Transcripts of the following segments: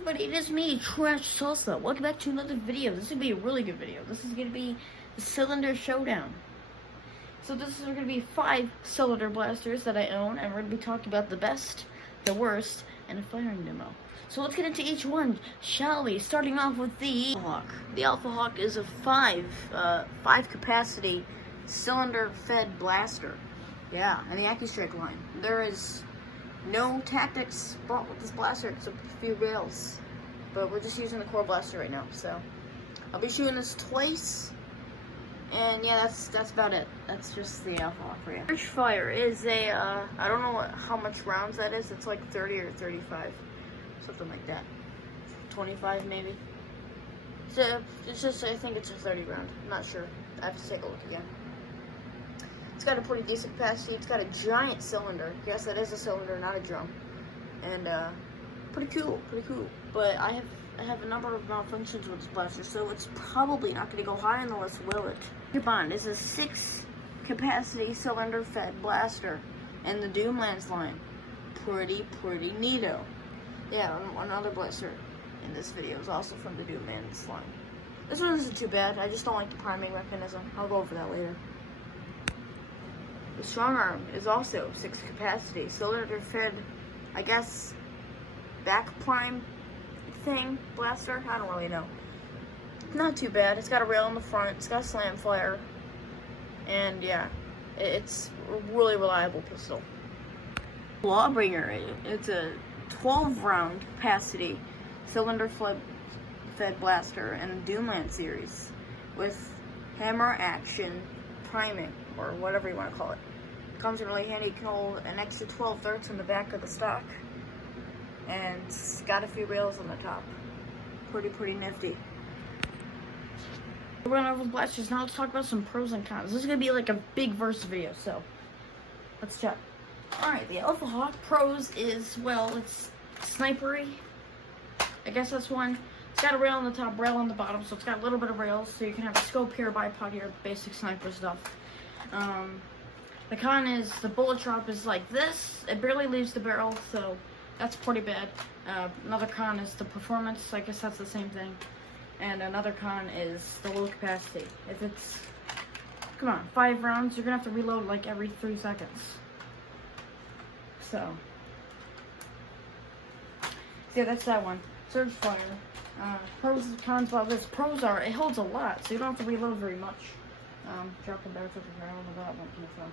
everybody, it is me, Trash Salsa. Welcome back to another video. This is going to be a really good video. This is going to be the Cylinder Showdown. So this is going to be 5 cylinder blasters that I own, and we're going to be talking about the best, the worst, and a firing demo. So let's get into each one, shall we? Starting off with the Alpha Hawk. The Alpha Hawk is a 5 capacity cylinder fed blaster. Yeah, and the AccuStrike line. There is no tactics bought with this blaster except a few rails, but we're just using the core blaster right now. So I'll be shooting this twice, and yeah, that's about it. That's just the Alpha Hawk for you. First fire is a I don't know how much rounds that is. It's like 30 or 35, something like that. 25 maybe. So it's just, I think it's a 30 round. I'm not sure. I have to take a look again. It's got a pretty decent capacity. It's got a giant cylinder. Yes, that is a cylinder, not a drum. And pretty cool. But I have a number of malfunctions with this blaster, so it's probably not going to go high on the list, will it? Bond is a 6 capacity cylinder fed blaster, and the Doomlands line. Pretty neato. Yeah, another blaster in this video is also from the Doomlands line. This one isn't too bad. I just don't like the priming mechanism. I'll go over that later. The Strong Arm is also 6 capacity, cylinder fed, I guess, back prime thing, blaster, I don't really know. Not too bad. It's got a rail in the front, it's got a slam fire, and yeah, it's a really reliable pistol. Lawbringer, it's a 12 round capacity, cylinder fed blaster in the Doomland series with hammer action priming, or whatever you want to call it. Comes in really handy. You can hold an extra 12 darts in the back of the stock, and it's got a few rails on the top. Pretty nifty. We're going over the blasters. Now let's talk about some pros and cons. This is going to be like a big verse video, so let's check. Alright, the Alpha Hawk pros is, well, it's snipery. I guess that's one. It's got a rail on the top, rail on the bottom, so it's got a little bit of rails, so you can have a scope here, bipod here, basic sniper stuff. The con is the bullet drop is like this. It barely leaves the barrel, so that's pretty bad. Another con is the performance. I guess that's the same thing. And another con is the low capacity. If it's, come on, 5 rounds, you're gonna have to reload like every 3 seconds. So yeah, that's that one. Surge fire. Pros and cons about this. Pros are, it holds a lot, so you don't have to reload very much. Dropping darts over here, I don't know that one came from.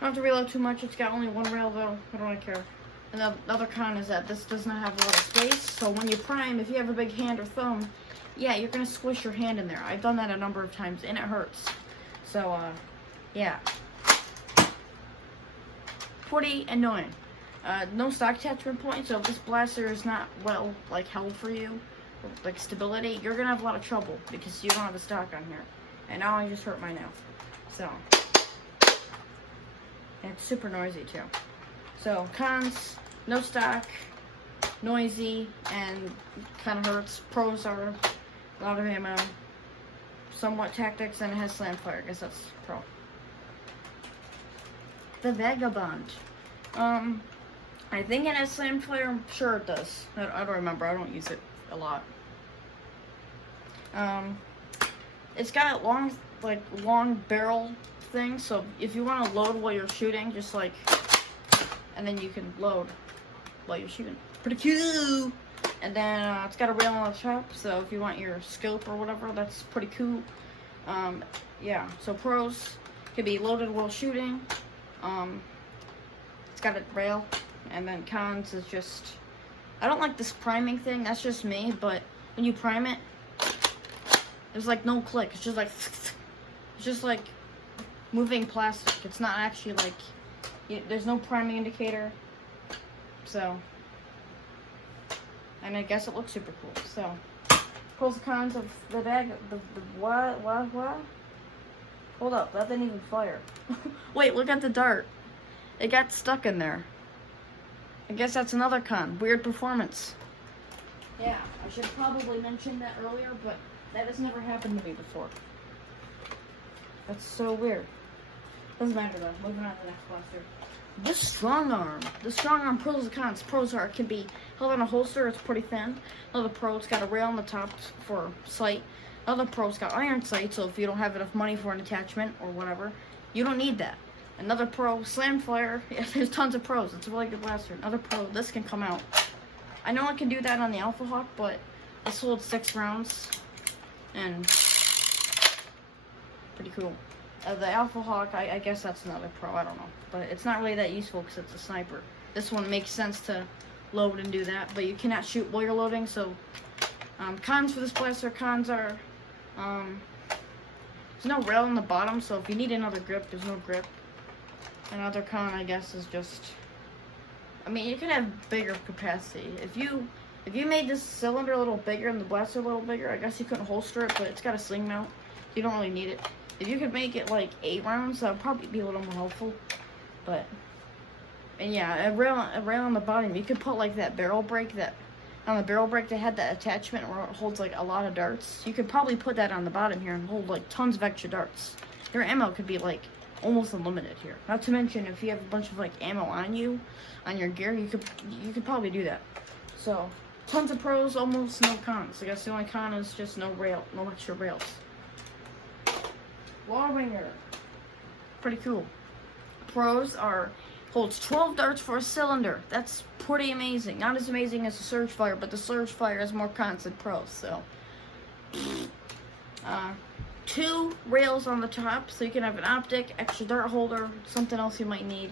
Don't have to reload too much. It's got only 1 rail though. I don't really care. And the other con is that this does not have a lot of space. So when you prime, if you have a big hand or thumb, yeah, you're gonna squish your hand in there. I've done that a number of times, and it hurts. So yeah, pretty annoying. No stock attachment point. So if this blaster is not well held for you, like stability, you're gonna have a lot of trouble because you don't have a stock on here. And now I just hurt my nail. So. And it's super noisy too. So cons, no stock, noisy, and kind of hurts. Pros are a lot of ammo, somewhat tactics, and it has slam fire. I guess that's pro. The Vagabond. I think it has slam fire. I'm sure it does. I don't remember. I don't use it a lot. It's got a long barrel thing, so if you want to load while you're shooting, just like, and then you can load while you're shooting. Pretty cool. And then it's got a rail on the top, so if you want your scope or whatever, that's pretty cool. Yeah, so pros, could be loaded while shooting. It's got a rail. And then cons is just, I don't like this priming thing. That's just me, but when you prime it, there's like no click. It's just like moving plastic. It's not actually like, there's no priming indicator. So, and I guess it looks super cool. So, pros and cons of the bag. What? Hold up, that didn't even fire. Wait, look at the dart. It got stuck in there. I guess that's another con. Weird performance. Yeah, I should probably mention that earlier, but that has never happened to me before. That's so weird. Doesn't matter though. Moving on to the next blaster. This strong arm. The strong arm pros and cons. Pros are it can be held in a holster. It's pretty thin. Another pro, it's got a rail on the top for sight. Another pro's got iron sight, so if you don't have enough money for an attachment or whatever, you don't need that. Another pro, slam flare. Yeah, there's tons of pros. It's a really good blaster. Another pro, this can come out. I know I can do that on the Alpha Hawk, but this holds 6 rounds, and pretty cool. The Alpha Hawk, I guess that's another pro, I don't know. But it's not really that useful because it's a sniper. This one makes sense to load and do that, but you cannot shoot while you're loading, so cons for this blaster, cons are, there's no rail on the bottom, so if you need another grip, there's no grip. Another con, I guess, is just, I mean, you can have bigger capacity. If you made this cylinder a little bigger and the blaster a little bigger, I guess you couldn't holster it, but it's got a sling mount. You don't really need it. If you could make it like 8 rounds, that would probably be a little more helpful. But, and yeah, a rail on the bottom. You could put like that barrel brake that, on the barrel brake they had that attachment where it holds like a lot of darts. You could probably put that on the bottom here and hold like tons of extra darts. Your ammo could be like almost unlimited here. Not to mention if you have a bunch of like ammo on you, on your gear, you could probably do that. So, tons of pros, almost no cons. I guess the only con is just no extra rails. Wall winger. Pretty cool. Pros are holds 12 darts for a cylinder. That's pretty amazing. Not as amazing as the surge fire, but the surge fire has more cons than pros, so 2 rails on the top, so you can have an optic, extra dart holder, something else you might need.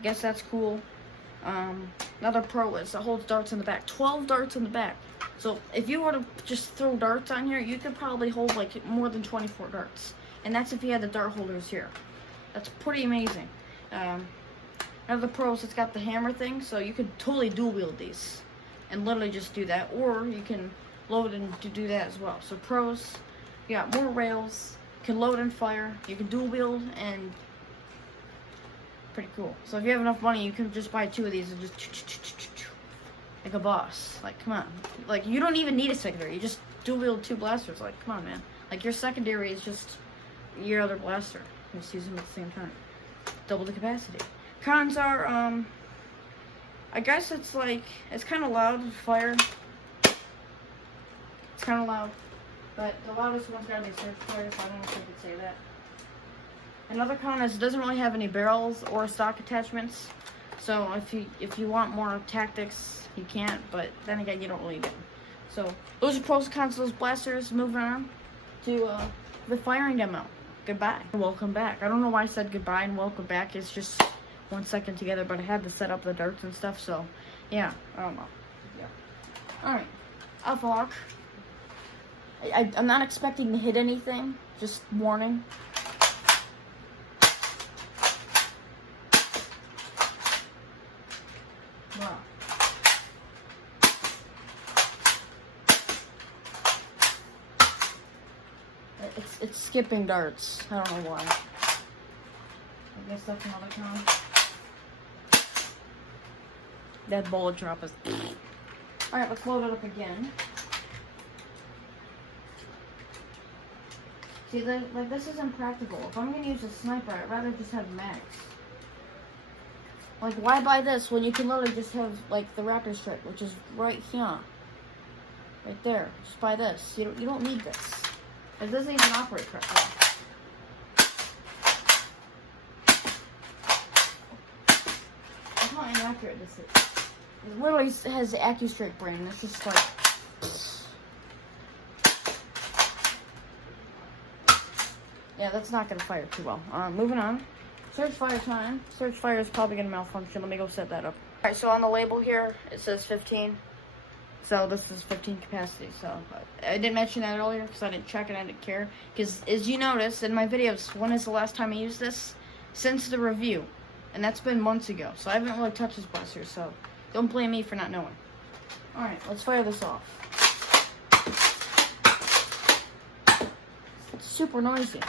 I guess that's cool. Another pro is it holds darts in the back. 12 darts in the back. So if you were to just throw darts on here, you could probably hold like more than 24 darts. And that's if you had the dart holders here. That's pretty amazing. Another pro is it's got the hammer thing, so you could totally dual wield these and literally just do that. Or you can load and do that as well. So pros, you got more rails, you can load and fire, you can dual wield, and pretty cool. So if you have enough money, you can just buy 2 of these and just like a boss. Like, come on. Like, you don't even need a secondary. You just dual wield 2 blasters. Like, come on, man. Like, your secondary is just your other blaster. You just use them at the same time. Double the capacity. Cons are, I guess it's like, it's kind of loud to fire. It's kind of loud. But the loudest one's gotta be surge fire, so I don't know if I could say that. Another con is it doesn't really have any barrels or stock attachments. So if you want more tactics, you can't, but then again, you don't really need them. So those are pros and cons of those blasters. Moving on to the firing demo. Goodbye. Welcome back. I don't know why I said goodbye and welcome back. It's just 1 second together, but I had to set up the darts and stuff, so yeah, I don't know. Yeah. Alright. Alpha Hawk. I'm not expecting to hit anything. Just warning. Wow. It's skipping darts. I don't know why. I guess that's another con. That bullet drop is... Alright, let's load it up again. See, like this is impractical. If I'm gonna use a sniper, I'd rather just have mags. Like, why buy this when you can literally just have, like, the raptor strike, which is right here. Right there. Just buy this. You don't need this. It doesn't even operate correctly. That's how inaccurate this is. It literally has the AccuStrike brain. It's just like... Yeah, that's not going to fire too well. Moving on. Surge fire time. Surge fire is probably going to malfunction. Let me go set that up. Alright, so on the label here, it says 15. So this is 15 capacity. So I didn't mention that earlier because I didn't check and I didn't care. Because as you notice in my videos, when is the last time I used this? Since the review. And that's been months ago. So I haven't really touched this blaster. So don't blame me for not knowing. Alright, let's fire this off. It's super noisy.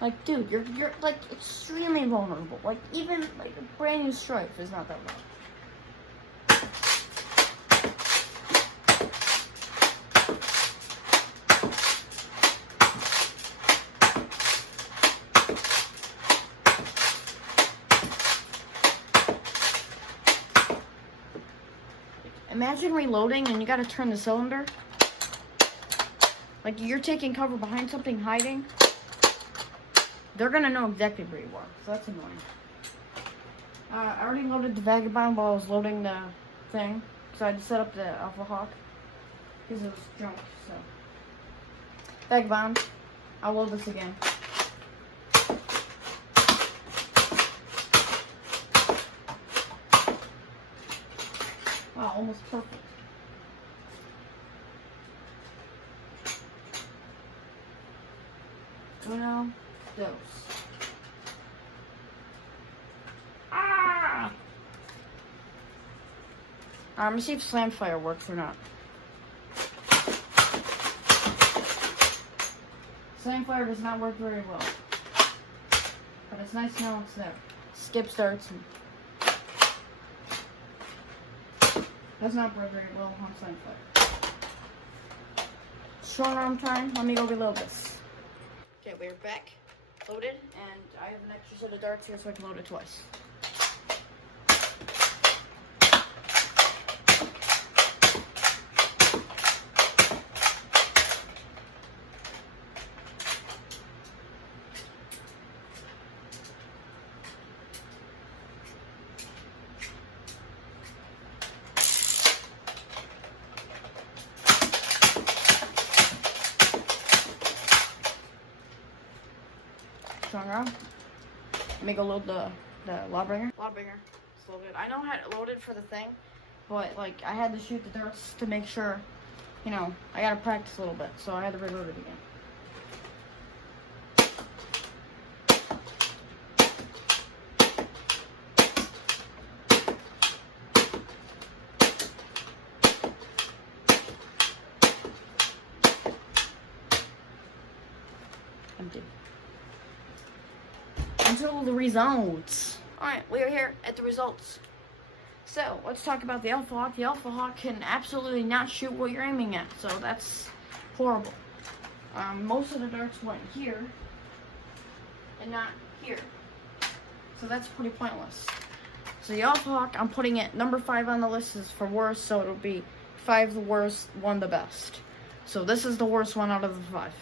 Like, dude, you're like extremely vulnerable. Like, even like a brand new stripe is not that loud. imagine reloading and you gotta turn the cylinder. Like you're taking cover behind something hiding. They're gonna know exactly where you are, so that's annoying. I already loaded the Vagabond while I was loading the thing, so I had to set up the Alpha Hawk because it was junk. So Vagabond, I'll load this again. Wow, almost perfect. Uno, dos. Ah! I'm gonna see if Slam Fire works or not. Slam Fire does not work very well. But it's nice to know it's there. Skip starts and does not work very well on Slam Fire. Short arm time, let me go reload this. Okay, we're back, loaded, and I have an extra set of darts here so I can load it twice. Strong arm. Let me go load the Lawbringer. Lawbringer, it's loaded. I know I had it loaded for the thing, but like I had to shoot the darts to make sure, you know, I gotta practice a little bit, so I had to reload it again. Empty. Until the results. Alright, we are here at the results. So, let's talk about the Alpha Hawk. The Alpha Hawk can absolutely not shoot what you're aiming at, so that's horrible. Most of the darts went here, and not here. So that's pretty pointless. So the Alpha Hawk, I'm putting it number 5 on the list is for worst, so it'll be 5 the worst, 1 the best. So this is the worst one out of the 5.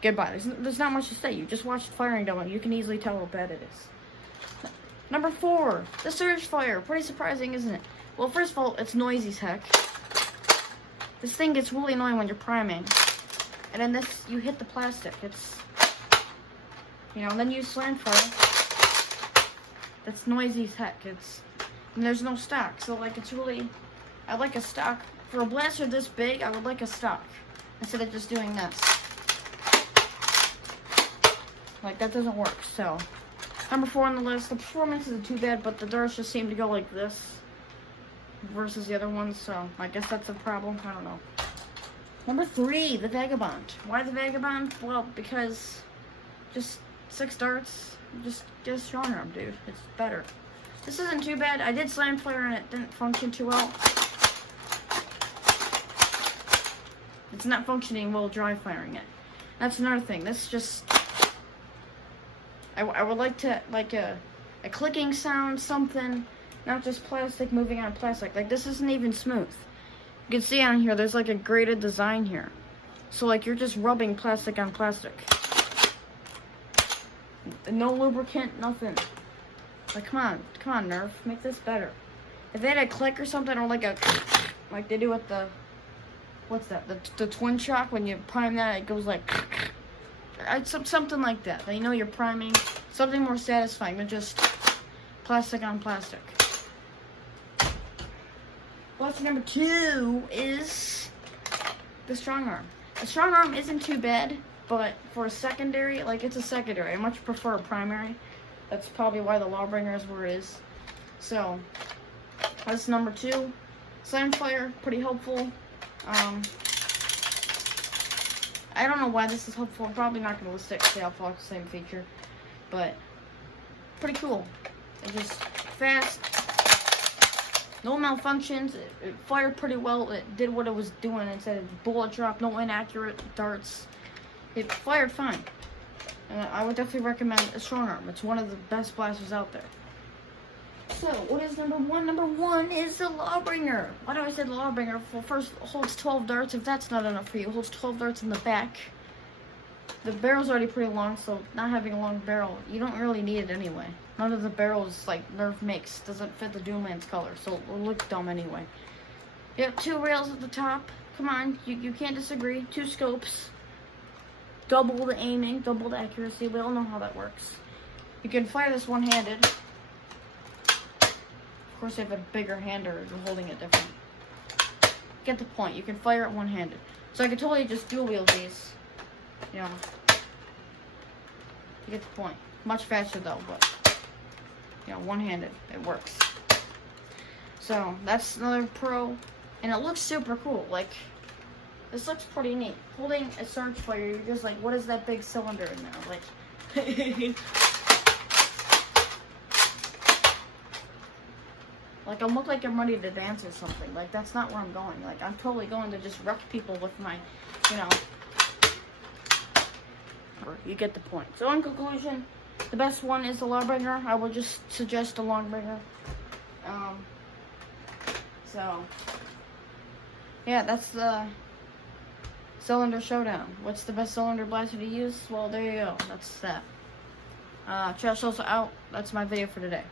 Goodbye. There's not much to say. You just watched the firing demo. You can easily tell how bad it is. Number 4, the Surge Fire. Pretty surprising, isn't it? Well, first of all, it's noisy as heck. This thing gets really annoying when you're priming. And then this, you hit the plastic. It's, you know, and then you Slam Fire. That's noisy as heck. And there's no stock. So, like, it's really, I like a stock. For a blaster this big, I would like a stock. Instead of just doing this. Like, that doesn't work, so. Number 4 on the list. The performance isn't too bad, but the darts just seem to go like this versus the other ones, so I guess that's a problem. I don't know. Number 3, the Vagabond. Why the Vagabond? Well, because just 6 darts, just get a strong arm, dude. It's better. This isn't too bad. I did Slam Fire and it didn't function too well. It's not functioning while dry firing it. That's another thing. This just... I would like to, like a clicking sound, something, not just plastic moving on plastic. Like, this isn't even smooth. You can see on here, there's like a graded design here. So, like, you're just rubbing plastic on plastic. No lubricant, nothing. Like, come on, Nerf, make this better. If they had a click or something, or like they do with the, what's that, the twin shock, when you prime that, it goes like... something like that. You know you're priming. Something more satisfying than just plastic on plastic. Blaster number 2 is the Strong Arm. The Strong Arm isn't too bad, but for a secondary, like, it's a secondary. I much prefer a primary. That's probably why the Lawbringer is where it is. So, that's number 2. Slam Fire, pretty helpful. I don't know why this is helpful. I'm probably not going to list it because they all follow the same feature. But, pretty cool. It's just fast. No malfunctions. It fired pretty well. It did what it was doing. It said bullet drop, no inaccurate darts. It fired fine. And I would definitely recommend a Strong Arm. It's one of the best blasters out there. So, what is number one? Number one is the Lawbringer. Why do I say Lawbringer? Well, first, holds 12 darts. If that's not enough for you, holds 12 darts in the back. The barrel's already pretty long, so not having a long barrel, you don't really need it anyway. None of the barrels, like, Nerf makes, doesn't fit the Doomland's color, so it will look dumb anyway. You have 2 rails at the top. Come on, you can't disagree. 2 scopes. Double the aiming, double the accuracy. We all know how that works. You can fire this one-handed. Of course, if you have a bigger hand or you're holding it different. Get the point. You can fire it one-handed. So I could totally just dual wield these. You know. You get the point. Much faster though, but you know, one-handed. It works. So that's another pro. And it looks super cool. Like, this looks pretty neat. Holding a surge fire, you're just like, what is that big cylinder in there? Like, like, I look like I'm ready to dance or something. Like, that's not where I'm going. Like, I'm totally going to just wreck people with my, you know. You get the point. So, in conclusion, the best one is the Lawbringer. I would just suggest the Lawbringer. So, yeah, that's the cylinder showdown. What's the best cylinder blaster to use? Well, there you go. That's that. Trash also out. That's my video for today.